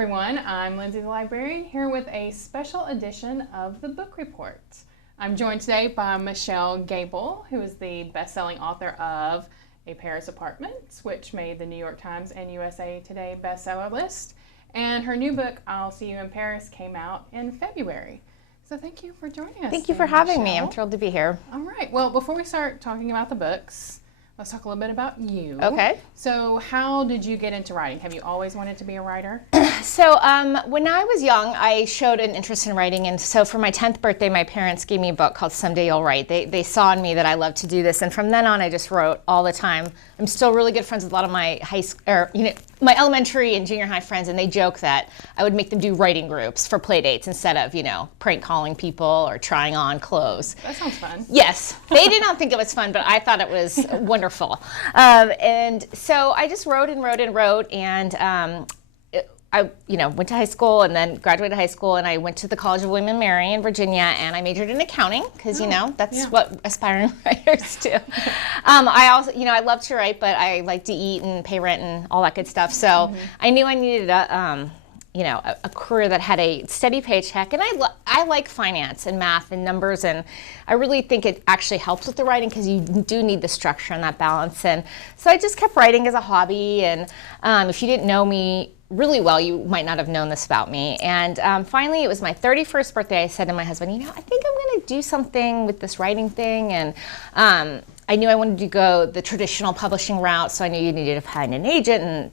everyone, I'm Lindsey the Librarian here with a special edition of the Book Report. I'm joined today by Michelle Gable, who is the best-selling author of A Paris Apartment, which made the New York Times and USA Today bestseller list. And her new book, I'll See You in Paris, came out in February. So thank you for joining us. Thank you for having me. Michelle. I'm thrilled to be here. All right. Well, before we start talking about the books, let's talk a little bit about you. Okay. So how did you get into writing? Have you always wanted to be a writer? So when I was young, I showed an interest in writing. And so for my 10th birthday, my parents gave me a book called Someday You'll Write. They saw in me that I loved to do this. And from then on, I just wrote all the time. I'm still really good friends with a lot of my my elementary and junior high friends. And they joke that I would make them do writing groups for play dates instead of, prank calling people or trying on clothes. That sounds fun. Yes. They did not think it was fun, but I thought it was wonderful. And so I just wrote and wrote and wrote. And I went to high school and then graduated high school, and I went to the College of William and Mary in Virginia, and I majored in accounting because, that's what aspiring writers do. I also, I love to write, but I like to eat and pay rent and all that good stuff. So I knew I needed a career that had a steady paycheck, and I like finance and math and numbers, and I really think it actually helps with the writing because you do need the structure and that balance. And so I just kept writing as a hobby, and if you didn't know me really well, you might not have known this about me. And finally, it was my 31st birthday. I said to my husband, I think I'm going to do something with this writing thing. And I knew I wanted to go the traditional publishing route, so I knew you needed to find an agent, and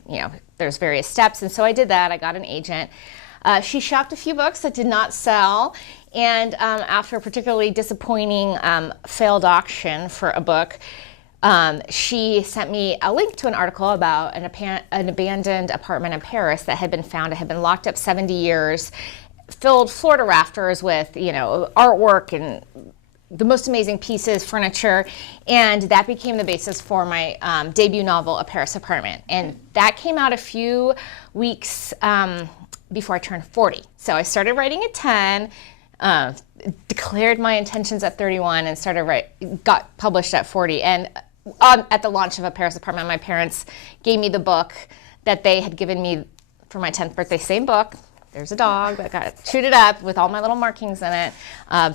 there's various steps. And so I did that. I got an agent. She shopped a few books that did not sell, and after a particularly disappointing failed auction for a book, she sent me a link to an article about an abandoned apartment in Paris that had been found. It had been locked up 70 years, filled floor to rafters with, artwork and the most amazing pieces, furniture, and that became the basis for my debut novel, A Paris Apartment. And that came out a few weeks before I turned 40. So I started writing at 10, declared my intentions at 31, and got published at 40. And at the launch of A Paris Apartment, my parents gave me the book that they had given me for my 10th birthday, same book. There's a dog that got chewed up with all my little markings in it.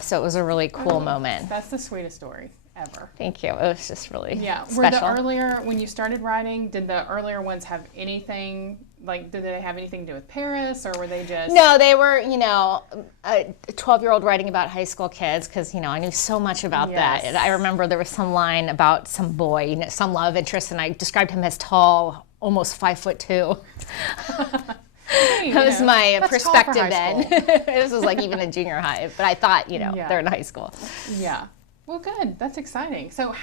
So it was a really cool moment. That's the sweetest story ever. Thank you. It was just really special. Were the earlier, when you started writing, did the earlier ones have anything, did they have anything to do with Paris, or were they just? No, they were, a 12-year-old writing about high school kids, because, I knew so much about that. And I remember there was some line about some boy, some love interest, and I described him as tall, almost 5'2". That was my perspective then. This was like even a junior high, but I thought, they're in high school. Yeah. Well, good. That's exciting. So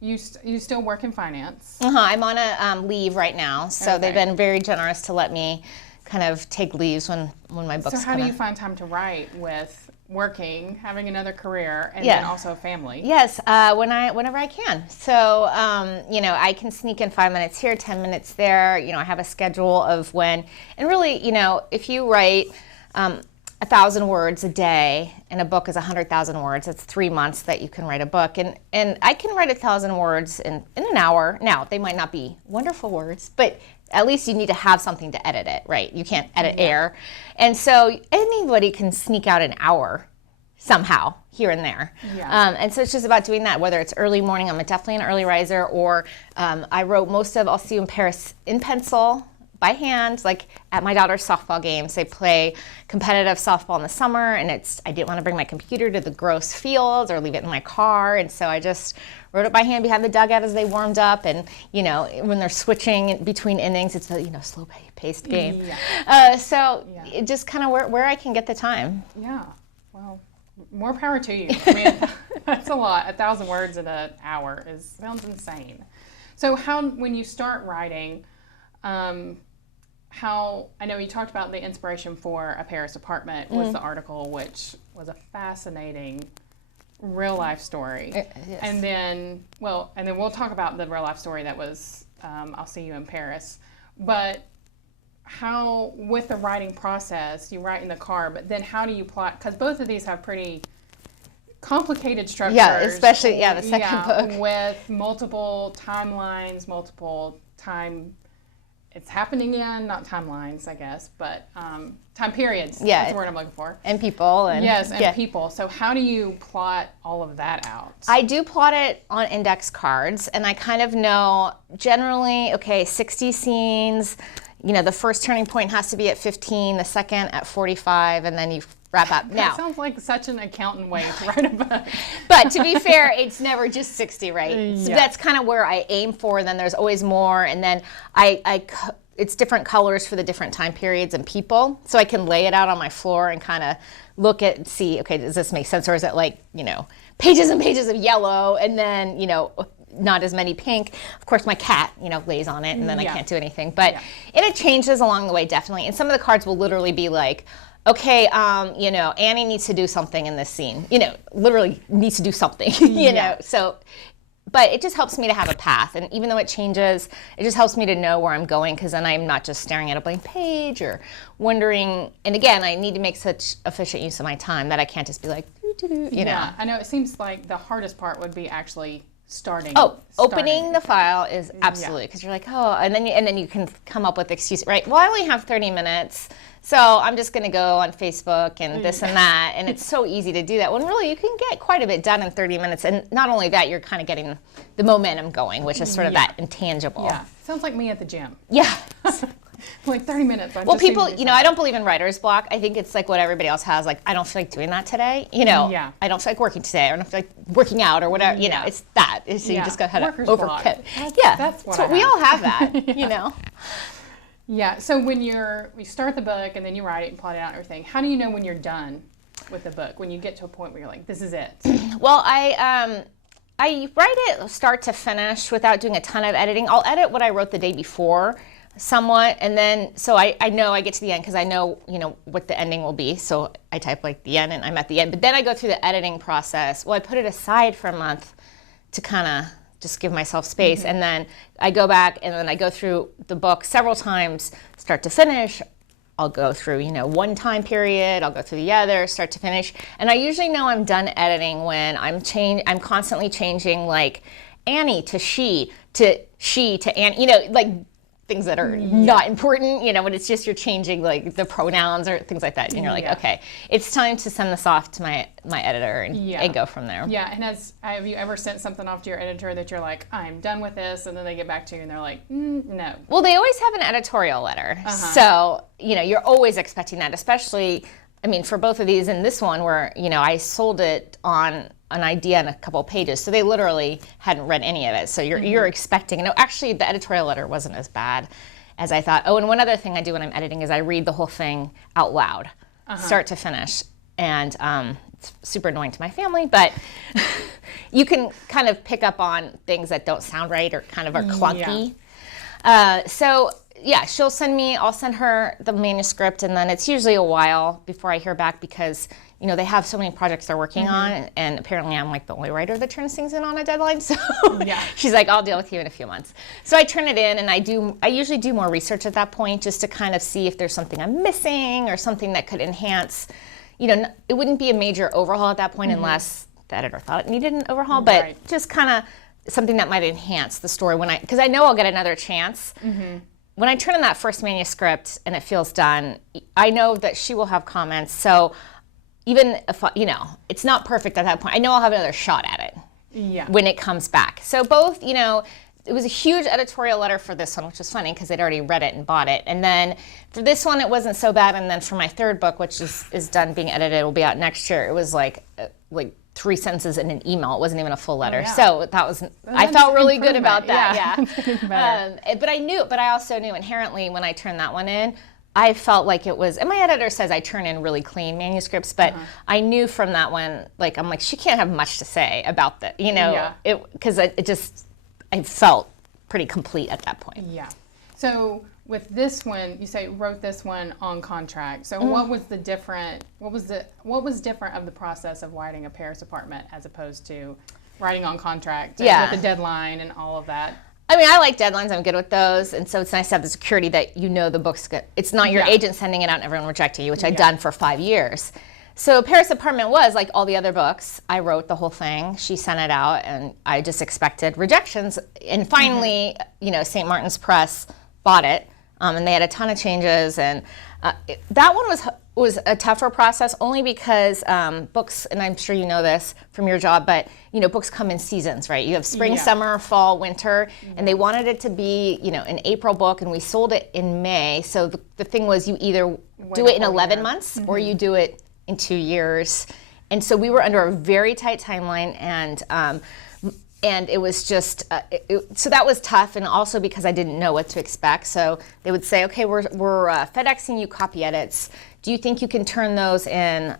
you still work in finance? I'm on a leave right now, so they've been very generous to let me kind of take leaves when my books come out. So how do you find time to write with working, having another career, and then also a family? Yes, whenever I can. So, I can sneak in 5 minutes here, 10 minutes there. I have a schedule of when, and really, if you write 1,000 words a day, and a book is 100,000 words, it's 3 months that you can write a book. And I can write 1,000 words in an hour. Now, they might not be wonderful words, but at least you need to have something to edit it, right? You can't edit air. And so anybody can sneak out an hour somehow here and there. Yeah. And so it's just about doing that, whether it's early morning, I'm definitely an early riser, or I wrote most of I'll See You in Paris in pencil, by hand, like at my daughter's softball games. They play competitive softball in the summer, and I didn't want to bring my computer to the gross fields or leave it in my car, and so I just wrote it by hand behind the dugout as they warmed up, and when they're switching between innings, it's a slow-paced game. Yeah. It just kind of where I can get the time. Yeah, well, more power to you. I mean, that's a lot. 1,000 words in an hour sounds insane. So when you start writing, I know you talked about the inspiration for A Paris Apartment was the article, which was a fascinating real life story. Yes. And then we'll talk about the real life story that was I'll See You in Paris. But how, with the writing process, you write in the car, but then how do you plot? Because both of these have pretty complicated structures. Yeah, especially the second book with multiple timelines, multiple time it's happening in, not timelines, I guess, but time periods. Yeah. That's the word I'm looking for. And people. And, yes, and yeah. people. So how do you plot all of that out? I do plot it on index cards, and I kind of know generally, okay, 60 scenes, you know, the first turning point has to be at 15, the second at 45, and then you wrap up. That Now, sounds like such an accountant way to write a book. but to be fair, it's never just 60, right? So Yeah. that's kind of where I aim for. Then there's always more, and then it's different colors for the different time periods and people, so I can lay it out on my floor and kind of look at, see, okay, does this make sense, or is it like, you know, pages and pages of yellow, and then, you know, not as many pink. Of course, my cat, you know, lays on it, and then I can't do anything. But and it changes along the way, definitely. And some of the cards will literally be like, okay, you know, Annie needs to do something in this scene. You know, literally needs to do something. you know, so. But it just helps me to have a path, and even though it changes, it just helps me to know where I'm going, because then I'm not just staring at a blank page or wondering. And again, I need to make such efficient use of my time that I can't just be like, you know. I know it seems like the hardest part would be actually starting. Opening the file is absolutely, because you're like, oh, and then you can come up with excuses, right? Well, I only have 30 minutes, so I'm just going to go on Facebook and this and that, and it's so easy to do that. When really you can get quite a bit done in 30 minutes, and not only that, you're kind of getting the momentum going, which is sort of that intangible. Yeah, sounds like me at the gym. Yeah. Like 30 minutes. Well, people, you know, I don't believe in writer's block. I think it's like what everybody else has. Like, I don't feel like doing that today. You know, I don't feel like working today. I don't feel like working out or whatever. You know, it's that. So you just got to overcut. That's what we all have that, you know. Yeah, so when you start the book and then you write it and plot it out and everything, how do you know when you're done with the book? When you get to a point where you're like, this is it? Well, I write it start to finish without doing a ton of editing. I'll edit what I wrote the day before somewhat, and then so I know I get to the end because I know, you know, what the ending will be. So I type like the end and I'm at the end. But then I go through the editing process. Well, I put it aside for a month to kind of just give myself space. And then I go back and then I go through the book several times, start to finish. I'll go through, you know, one time period, I'll go through the other, start to finish. And I usually know I'm done editing when I'm constantly changing, like Annie to she to Annie, you know, like things that are not important, you know, when it's just you're changing like the pronouns or things like that, and you're like, okay, it's time to send this off to my editor and go from there. Yeah, and have you ever sent something off to your editor that you're like, I'm done with this, and then they get back to you and they're like, no? Well, they always have an editorial letter, so you know you're always expecting that, especially, I mean, for both of these and this one where, you know, I sold it on an idea in a couple of pages, so they literally hadn't read any of it. So you're expecting. No, actually, the editorial letter wasn't as bad as I thought. Oh, and one other thing I do when I'm editing is I read the whole thing out loud, start to finish, and it's super annoying to my family, but you can kind of pick up on things that don't sound right or kind of are clunky. So yeah, I'll send her the manuscript, and then it's usually a while before I hear back because, you know, they have so many projects they're working on, and apparently I'm like the only writer that turns things in on a deadline. So she's like, I'll deal with you in a few months. So I turn it in, and I usually do more research at that point just to kind of see if there's something I'm missing or something that could enhance, you know, it wouldn't be a major overhaul at that point unless the editor thought it needed an overhaul, but just kind of something that might enhance the story because I know I'll get another chance. When I turn in that first manuscript and it feels done, I know that she will have comments. So even if, you know, it's not perfect at that point, I know I'll have another shot at it when it comes back. So both, you know, it was a huge editorial letter for this one, which was funny because they'd already read it and bought it. And then for this one, it wasn't so bad. And then for my third book, which is done being edited, it will be out next year, it was like 3 sentences in an email. It wasn't even a full letter. So I felt really good about that. But I also knew inherently when I turned that one in, I felt like it was, and my editor says I turn in really clean manuscripts, but I knew from that one, like, I'm like, she can't have much to say about that, you know, because I felt pretty complete at that point. Yeah. So with this one, you say wrote this one on contract. So what was different of the process of writing a Paris apartment as opposed to writing on contract with a deadline and all of that? I mean, I like deadlines. I'm good with those. And so it's nice to have the security that you know the book's good. It's not your agent sending it out and everyone rejecting you, which I've done for 5 years. So Paris Apartment was like all the other books. I wrote the whole thing. She sent it out, and I just expected rejections. And finally, you know, St. Martin's Press bought it. and they had a ton of changes. And that one was a tougher process only because books, and I'm sure you know this from your job, but books come in seasons, right? You have spring, summer, fall, winter, and they wanted it to be, an April book, and we sold it in May. So the thing was, you either do it in 11 months or you do it in 2 years. And so we were under a very tight timeline, and it was just, so that was tough, and also because I didn't know what to expect. So they would say, okay, we're FedExing you copy edits. Do you think you can turn those in,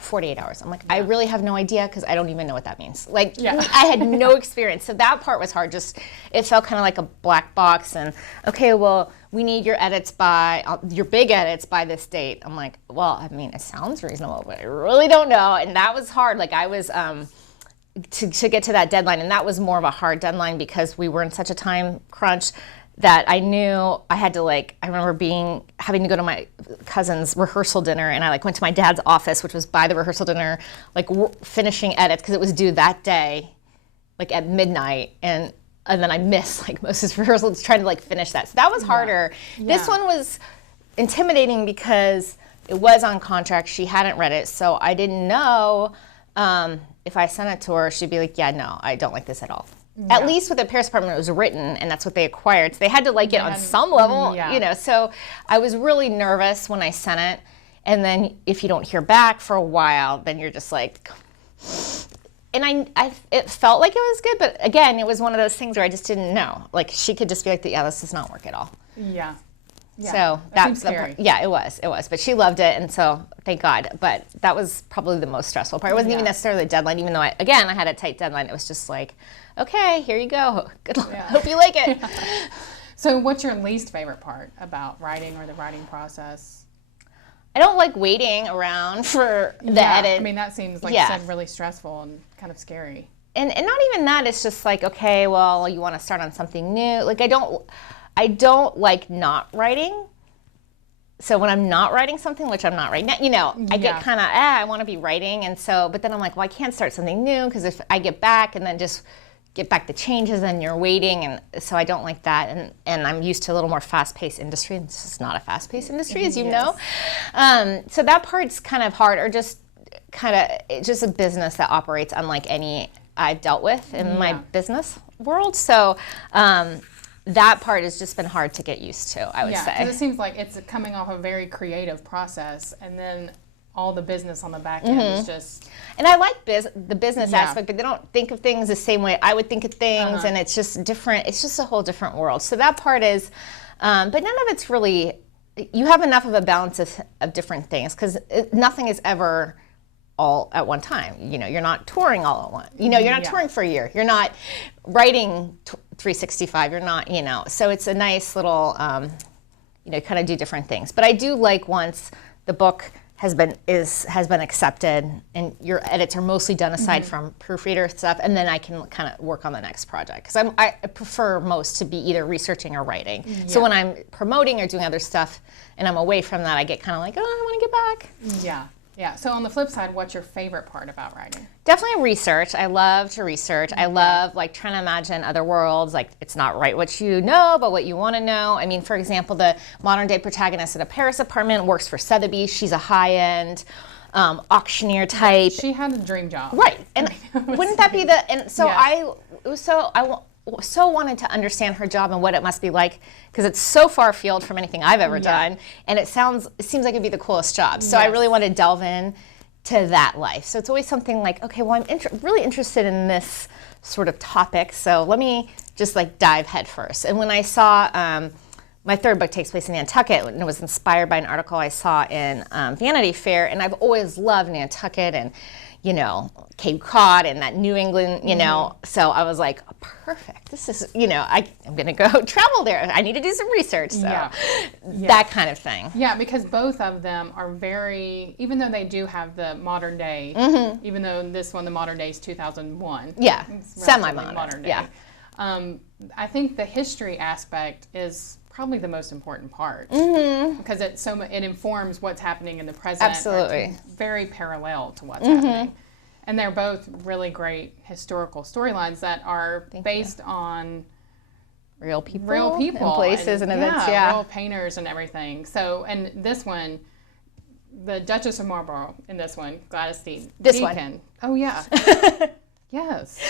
48 hours? I'm like, I really have no idea, because I don't even know what that means. Like, I had no experience. So that part was hard. Just, it felt kind of like a black box, and okay, well, we need your edits your big edits by this date. I'm like, well, I mean, it sounds reasonable, but I really don't know. And that was hard. Like, I was, to get to that deadline, and that was more of a hard deadline because we were in such a time crunch that I knew I had to, I remember having to go to my cousin's rehearsal dinner, and I went to my dad's office, which was by the rehearsal dinner, finishing edits because it was due that day, at midnight, and then I missed most of his rehearsals trying to finish that. So that was harder. This one was intimidating because it was on contract. She hadn't read it, so I didn't know if I sent it to her, she'd be like, yeah, no, I don't like this at all. At least with the Paris apartment, it was written, and that's what they acquired. So they had to like it on some level, So I was really nervous when I sent it. And then if you don't hear back for a while, then you're just like, and it felt like it was good, but again, it was one of those things where I just didn't know. She could just be like, yeah, this does not work at all. Yeah. So that's scary. It was. But she loved it, and so thank God. But that was probably the most stressful part. It wasn't even necessarily the deadline, even though I had a tight deadline. It was just like, okay, here you go. Good luck. Hope you like it. So what's your least favorite part about writing or the writing process? I don't like waiting around for the edit. I mean, that seems like you said, really stressful and kind of scary. And not even that. It's just okay, well, you want to start on something new. I don't like not writing. So when I'm not writing something, which I'm not right now, I get kind of, I want to be writing. And so, but then I'm like, well, I can't start something new because if I get back and then just get back the changes and you're waiting. And so I don't like that. And I'm used to a little more fast-paced industry. And this is not a fast-paced industry, as you know. So that part's kind of hard, or just it's just a business that operates unlike any I've dealt with in my business world. So, that part has just been hard to get used to, I would say. Because it seems like it's coming off a very creative process, and then all the business on the back end is just... And I like the business aspect, but they don't think of things the same way I would think of things, and it's just different. It's just a whole different world. So that part is... but none of it's really... You have enough of a balance of different things, because nothing is ever all at one time. You're not touring all at once. You're not touring for a year. You're not writing 365. You're not, so it's a nice little, kind of do different things. But I do like once the book has been accepted and your edits are mostly done aside from proofreader stuff, and then I can kind of work on the next project. Because I prefer most to be either researching or writing. So when I'm promoting or doing other stuff and I'm away from that, I get kind of like, oh, I want to get back. Yeah. So on the flip side, what's your favorite part about writing? Definitely research. I love to research. I love trying to imagine other worlds. It's not right what you know, but what you want to know. I mean, for example, the modern day protagonist at a Paris apartment works for Sotheby's. She's a high-end auctioneer type. She had a dream job. Right. And wouldn't that be I so wanted to understand her job and what it must be like, because it's so far afield from anything I've ever done, and it seems like it'd be the coolest job. So I really want to delve in to that life. So it's always something like, okay, well, I'm really interested in this sort of topic, so let me just dive head first. And when I saw my third book takes place in Nantucket, and it was inspired by an article I saw in Vanity Fair, and I've always loved Nantucket and Cape Cod and that New England, so I was like, perfect. This is, I'm going to go travel there. I need to do some research. So that kind of thing. Yeah, because both of them are very, even though they do have the modern day, even though this one, the modern day is 2001. Yeah, semi-modern. Day. Yeah. I think the history aspect is probably the most important part, because it informs what's happening in the present. Absolutely. It's very parallel to what's happening. And they're both really great historical storylines that are based on real people and places and events. Real painters and everything. So, and this one, the Duchess of Marlborough in this one, Gladys Deacon. This one. Oh, yeah. Yes.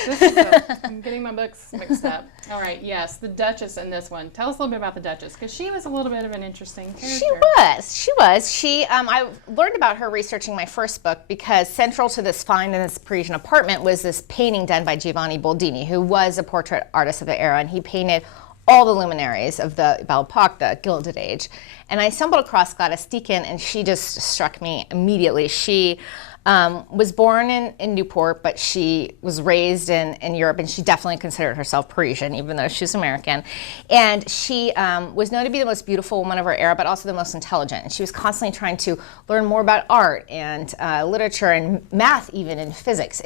I'm getting my books mixed up. All right, yes, the Duchess in this one. Tell us a little bit about the Duchess, because she was a little bit of an interesting character. She was. I learned about her researching my first book because central to this find in this Parisian apartment was this painting done by Giovanni Boldini, who was a portrait artist of the era, and he painted all the luminaries of the Belle Epoque, the Gilded Age. And I stumbled across Gladys Deacon, and she just struck me immediately. She was born in Newport, but she was raised in Europe, and she definitely considered herself Parisian, even though she's American. And she was known to be the most beautiful woman of her era, but also the most intelligent. And she was constantly trying to learn more about art and literature and math, even, and physics,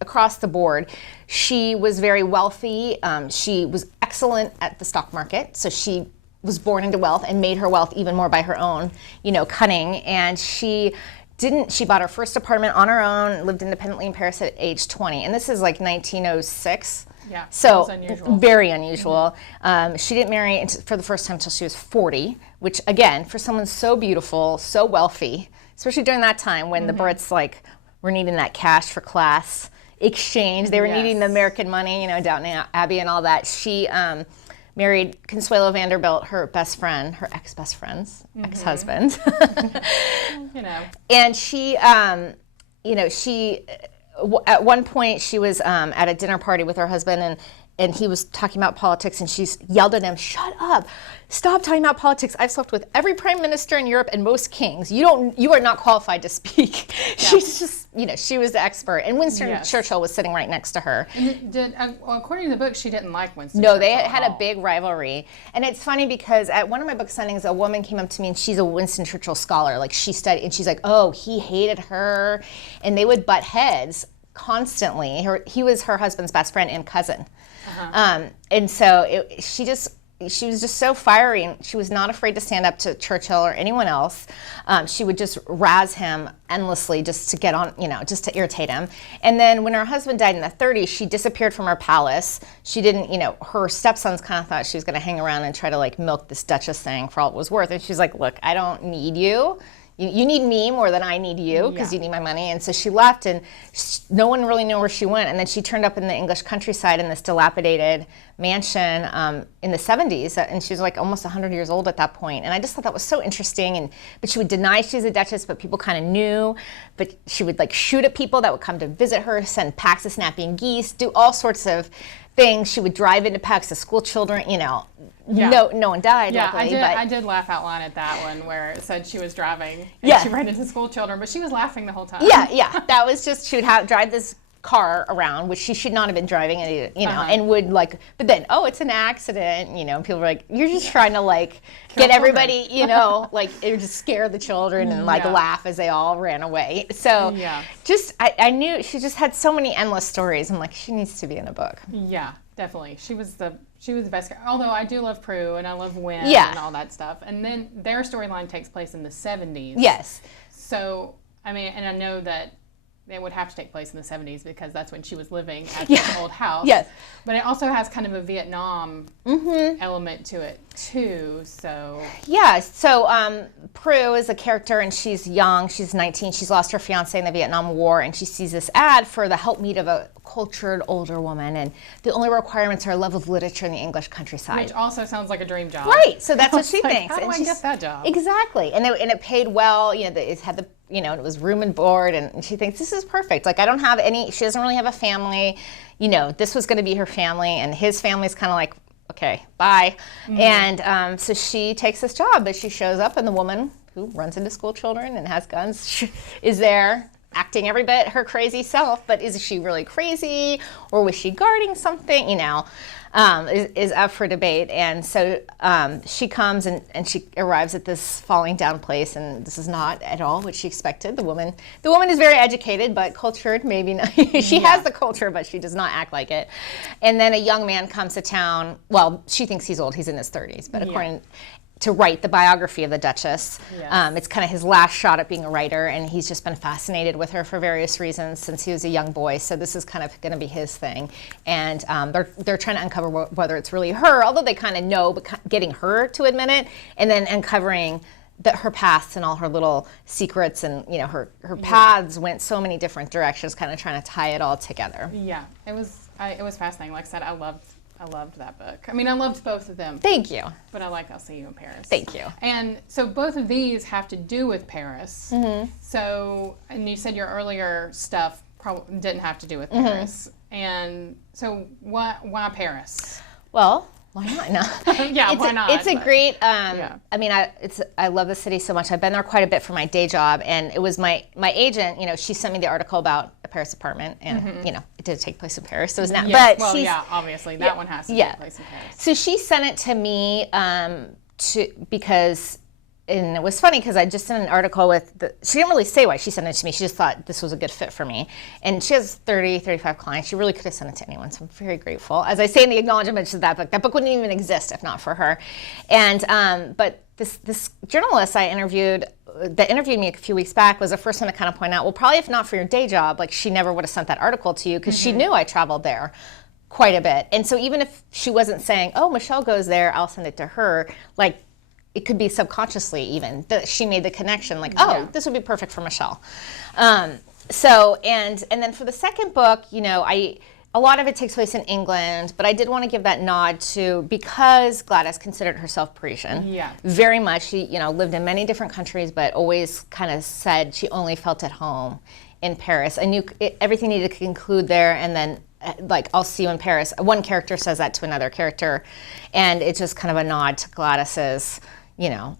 across the board. She was very wealthy. She was excellent at the stock market, so she was born into wealth and made her wealth even more by her own, cunning. And she bought her first apartment on her own, lived independently in Paris at age 20. And this is like 1906. Yeah, so unusual. Very unusual. Mm-hmm. She didn't marry for the first time until she was 40, which again, for someone so beautiful, so wealthy, especially during that time when the Brits were needing that cash for class exchange. They were needing the American money, Downton Abbey and all that. She married Consuelo Vanderbilt, her best friend, her ex-best friend's ex-husband. And she, at one point she was at a dinner party with her husband, and he was talking about politics, and she yelled at him, "Shut up! Stop talking about politics. I've slept with every prime minister in Europe and most kings. You are not qualified to speak." Yeah. She's just, she was the expert. And Winston Churchill was sitting right next to her. And according to the book, she didn't like Winston No, Churchill they had a big rivalry. And it's funny because at one of my book signings, a woman came up to me, and she's a Winston Churchill scholar. She studied, and she's like, "Oh, he hated her." And they would butt heads constantly. He was her husband's best friend and cousin. And so she was just so fiery, and she was not afraid to stand up to Churchill or anyone else. She would just razz him endlessly just to get on, just to irritate him. And then when her husband died in the 30s, she disappeared from her palace. She didn't, her stepsons kind of thought she was going to hang around and try to milk this Duchess thing for all it was worth. And she's like, "Look, I don't need you. You need me more than I need you because you need my money." And so she left, and no one really knew where she went. And then she turned up in the English countryside in this dilapidated mansion in the 70s, and she was almost 100 years old at that point. And I just thought that was so interesting. But she would deny she's a duchess, but people kind of knew. But she would shoot at people that would come to visit her, send packs of snapping geese, do all sorts of things. She would drive into packs of school children, no one died. Yeah, luckily, I did laugh out loud at that one where it said she was driving and she ran into school children, but she was laughing the whole time. Yeah, that was just, she would drive this car around, which she should not have been driving, and would but then, "Oh, it's an accident," and people were like, "You're just trying to get everybody, or just scare the children and laugh as they all ran away." So I knew she just had so many endless stories. I'm like, she needs to be in a book. Yeah, definitely. She was the best. Although I do love Prue and I love Wynne and all that stuff. And then their storyline takes place in the 70s. Yes. So, and I know that it would have to take place in the 70s because that's when she was living at this old house. Yes. But it also has kind of a Vietnam element to it too. So Prue is a character, and she's young. She's 19. She's lost her fiance in the Vietnam War, and she sees this ad for the helpmeet of a cultured older woman, and the only requirements are a love of literature in the English countryside. Which also sounds like a dream job. Right. So that's what she thinks. How do I get that job? Exactly. And it paid well. It had the it was room and board, and she thinks this is perfect. I don't have she doesn't really have a family. This was going to be her family, and his family's kind of okay, bye. And so she takes this job, but she shows up, and the woman who runs into school children and has guns is there, acting every bit her crazy self. But is she really crazy, or was she guarding something? Is up for debate. And so she comes and she arrives at this falling down place, and this is not at all what she expected. The woman is very educated, but cultured, maybe not. She has the culture, but she does not act like it. And then a young man comes to town. Well, she thinks he's old. He's in his 30s, but according to write the biography of the Duchess. Yes. It's kind of his last shot at being a writer, and he's just been fascinated with her for various reasons since he was a young boy. So this is kind of going to be his thing, and they're trying to uncover whether it's really her, although they kind of know, but getting her to admit it, and then uncovering her past and all her little secrets, and her paths went so many different directions, kind of trying to tie it all together. Yeah, it was fascinating. Like I said, I loved that book. I mean, I loved both of them. Thank you. But I like I'll See You in Paris. Thank you. And so both of these have to do with Paris. Mm-hmm. So, and you said your earlier stuff probably didn't have to do with Paris. And so why Paris? Well, why not? No. Yeah, why not? It's a great. Yeah. I mean, I love the city so much. I've been there quite a bit for my day job, and it was my agent. She sent me the article about a Paris apartment, and it did take place in Paris. So it was not. Yes, But well, yeah, obviously that one has to take place in Paris. So she sent it to me because. And it was funny because I just sent an article she didn't really say why she sent it to me. She just thought this was a good fit for me. And she has 35 clients. She really could have sent it to anyone, so I'm very grateful. As I say in the acknowledgments of that book wouldn't even exist if not for her. And but this journalist I interviewed, that interviewed me a few weeks back, was the first one to kind of point out, well, probably if not for your day job, like she never would have sent that article to you because she knew I traveled there quite a bit. And so even if she wasn't saying, oh, Michelle goes there, I'll send it to her, like, it could be subconsciously even that she made the connection, like, oh, this would be perfect for Michelle. So and then for the second book, a lot of it takes place in England, but I did want to give that nod to, because Gladys considered herself Parisian. Yeah. Very much. She, lived in many different countries, but always kind of said she only felt at home in Paris. I knew everything needed to conclude there, and then like, I'll see you in Paris. One character says that to another character, and it's just kind of a nod to Gladys's,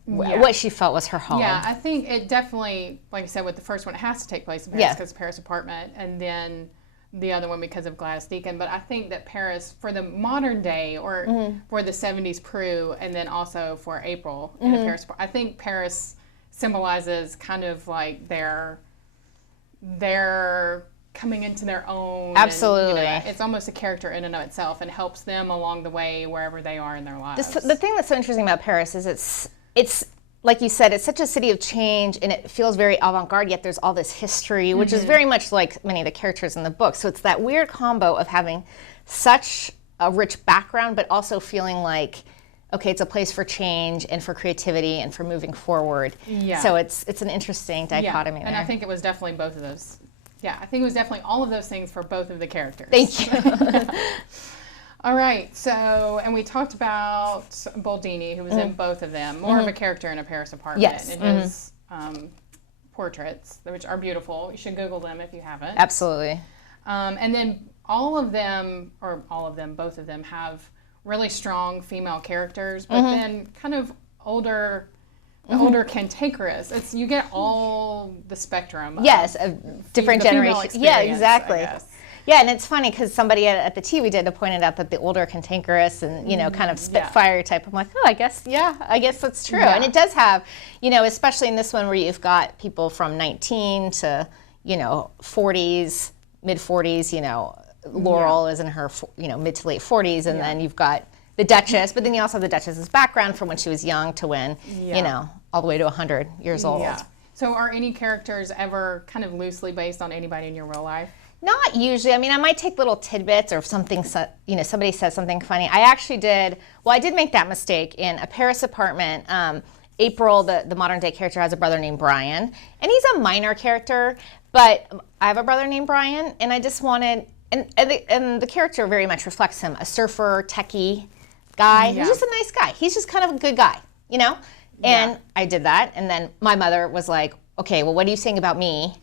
what she felt was her home. Yeah, I think it definitely, like I said, with the first one, it has to take place in Paris because of Paris apartment, and then the other one because of Gladys Deacon. But I think that Paris, for the modern day, or for the 70s Prue, and then also for April in a Paris, I think Paris symbolizes kind of like their coming into their own. Absolutely. And, it's almost a character in and of itself, and helps them along the way wherever they are in their lives. The thing that's so interesting about Paris is it's like you said, it's such a city of change, and it feels very avant-garde, yet there's all this history, which is very much like many of the characters in the book. So it's that weird combo of having such a rich background, but also feeling like, okay, it's a place for change and for creativity and for moving forward. Yeah. So it's an interesting dichotomy there. And I think it was definitely both of those. Yeah, I think it was definitely all of those things for both of the characters. Thank you. All right, so, and we talked about Boldini, who was in both of them, more of a character in a Paris apartment. Yes. In his portraits, which are beautiful. You should Google them if you haven't. Absolutely. And then both of them have really strong female characters, but then kind of older cantankerous. You get all the spectrum. Yes, of different generations. Yeah, exactly. Yeah, and it's funny because somebody at the tea we did pointed out that the older cantankerous and kind of spitfire type. I'm like, oh, I guess that's true. Yeah. And it does have, especially in this one where you've got people from 19 to 40s, mid 40s. Laurel is in her mid to late 40s, and then you've got the Duchess, but then you also have the Duchess's background from when she was young to when, all the way to 100 years old. Yeah. So are any characters ever kind of loosely based on anybody in your real life? Not usually. I mean, I might take little tidbits, or if something, somebody says something funny. I did make that mistake in A Paris Apartment. April, the modern day character, has a brother named Brian, and he's a minor character, but I have a brother named Brian, and I just wanted, and the character very much reflects him, a surfer, techie guy. Yeah. He's just a nice guy. He's just kind of a good guy, And I did that, and then my mother was like, okay, well, what are you saying about me?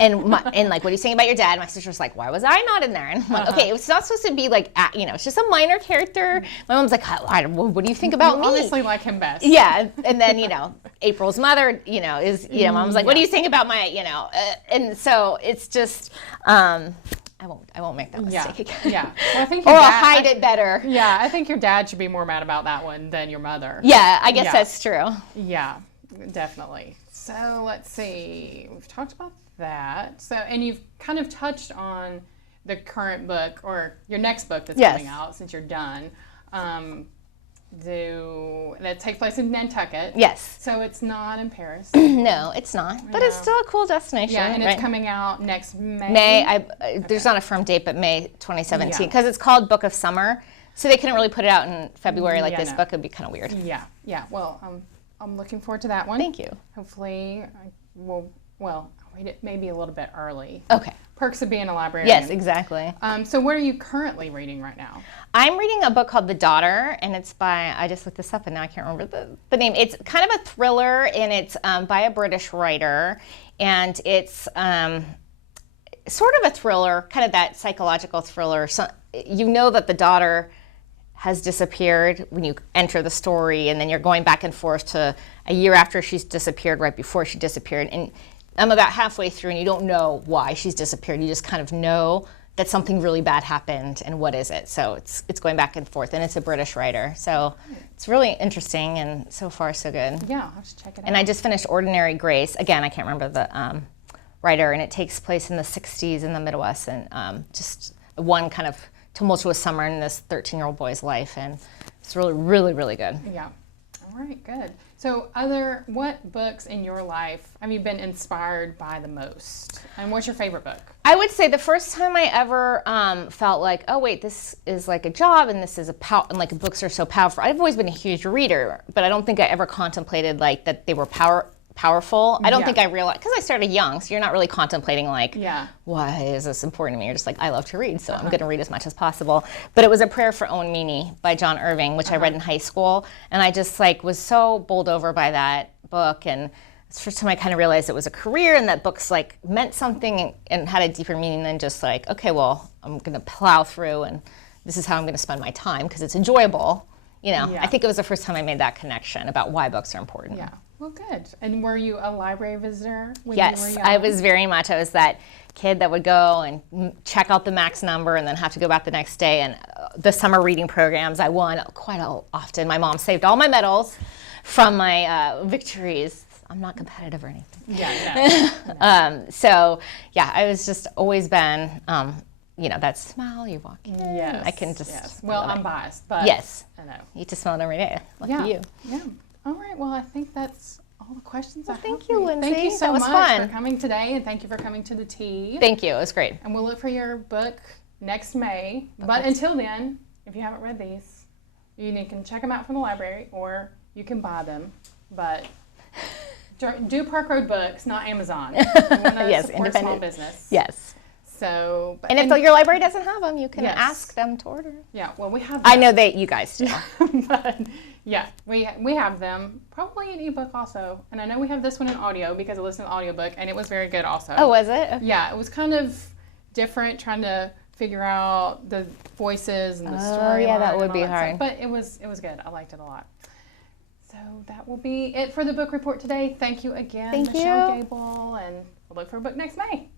And what are you saying about your dad? My sister's like, why was I not in there? And I'm like, okay, it's not supposed to be like, it's just a minor character. My mom's like, what do you think about me? Honestly, like him best. Yeah, and then April's mother, is mom's like, what do you think about my, and so it's just, I won't make that mistake again. Yeah, well, I think I'll hide it better. Yeah, I think your dad should be more mad about that one than your mother. Yeah, I guess that's true. Yeah, definitely. So let's see, we've talked about that. So, and you've kind of touched on the current book, or your next book that's coming out since you're done. that takes place in Nantucket. Yes. So it's not in Paris. No, it's not. But it's still a cool destination. Yeah, and right? it's coming out next May. There's not a firm date, but May 2017, because it's called Book of Summer. So they couldn't really put it out in February like this book. It would be kind of weird. Yeah, yeah. Well, I'm looking forward to that one. Thank you. Hopefully, I'll read it maybe a little bit early. Okay. Perks of being a librarian. Yes, exactly. So what are you currently reading right now? I'm reading a book called The Daughter, and it's by, I just looked this up and now I can't remember the name. It's kind of a thriller, and it's by a British writer, and it's sort of a thriller, kind of that psychological thriller. So, you know that the daughter has disappeared when you enter the story, and then you're going back and forth to a year after she's disappeared, right before she disappeared. And I'm about halfway through, and you don't know why she's disappeared. You just kind of know that something really bad happened, and what is it? So it's going back and forth, and it's a British writer. So it's really interesting, and so far so good. Yeah, I'll have to check it out. And I just finished Ordinary Grace. Again, I can't remember the writer, and it takes place in the 60s in the Midwest, and just one kind of tumultuous summer in this 13-year-old boy's life, and it's really, really, really good. Yeah. All right, good. So what books in your life have you been inspired by the most? And what's your favorite book? I would say the first time I ever felt like, oh wait, this is like a job, and this is and like books are so powerful. I've always been a huge reader, but I don't think I ever contemplated like that they were powerful. I don't think I realized, because I started young, so you're not really contemplating like, why is this important to me? You're just like, I love to read, so I'm going to read as much as possible. But it was A Prayer for Owen Meany by John Irving, which I read in high school, and I just like was so bowled over by that book, and it's the first time I kind of realized it was a career, and that books like meant something and had a deeper meaning than just like, okay, well, I'm going to plow through, and this is how I'm going to spend my time because it's enjoyable. You know, I think it was the first time I made that connection about why books are important. Yeah. Well, good. And were you a library visitor when yes, you were young? I was very much. I was that kid that would go and check out the max number and then have to go back the next day. And the summer reading programs, I won quite often. My mom saved all my medals from my victories. I'm not competitive or anything. Yeah, no. So, yeah, I was just always been, that smile you walk in. Yes. I can just. Well, I'm biased, but yes. I know. You get to smell it every day. Lucky you. Yeah. All right. Well, I think that's all the questions I have. Thank you, Lindsay. Thank you so much fun. for coming today, and thank you for coming to the tea. Thank you. It was great. And we'll look for your book next May. But until then, if you haven't read these, you can check them out from the library, or you can buy them. But do Park Road Books, not Amazon. You want to yes, support independent small business. Yes. So, and if your library doesn't have them, you can ask them to order. Yeah, well, we have them. I know that you guys do. But yeah, we have them. Probably an ebook also. And I know we have this one in audio because I listened to the audiobook, and it was very good also. Oh, was it? Okay. Yeah, it was kind of different trying to figure out the voices and the story. Oh, yeah, that would be hard. But it was good. I liked it a lot. So that will be it for the book report today. Thank you again, Michelle Gable, and we'll look for a book next May.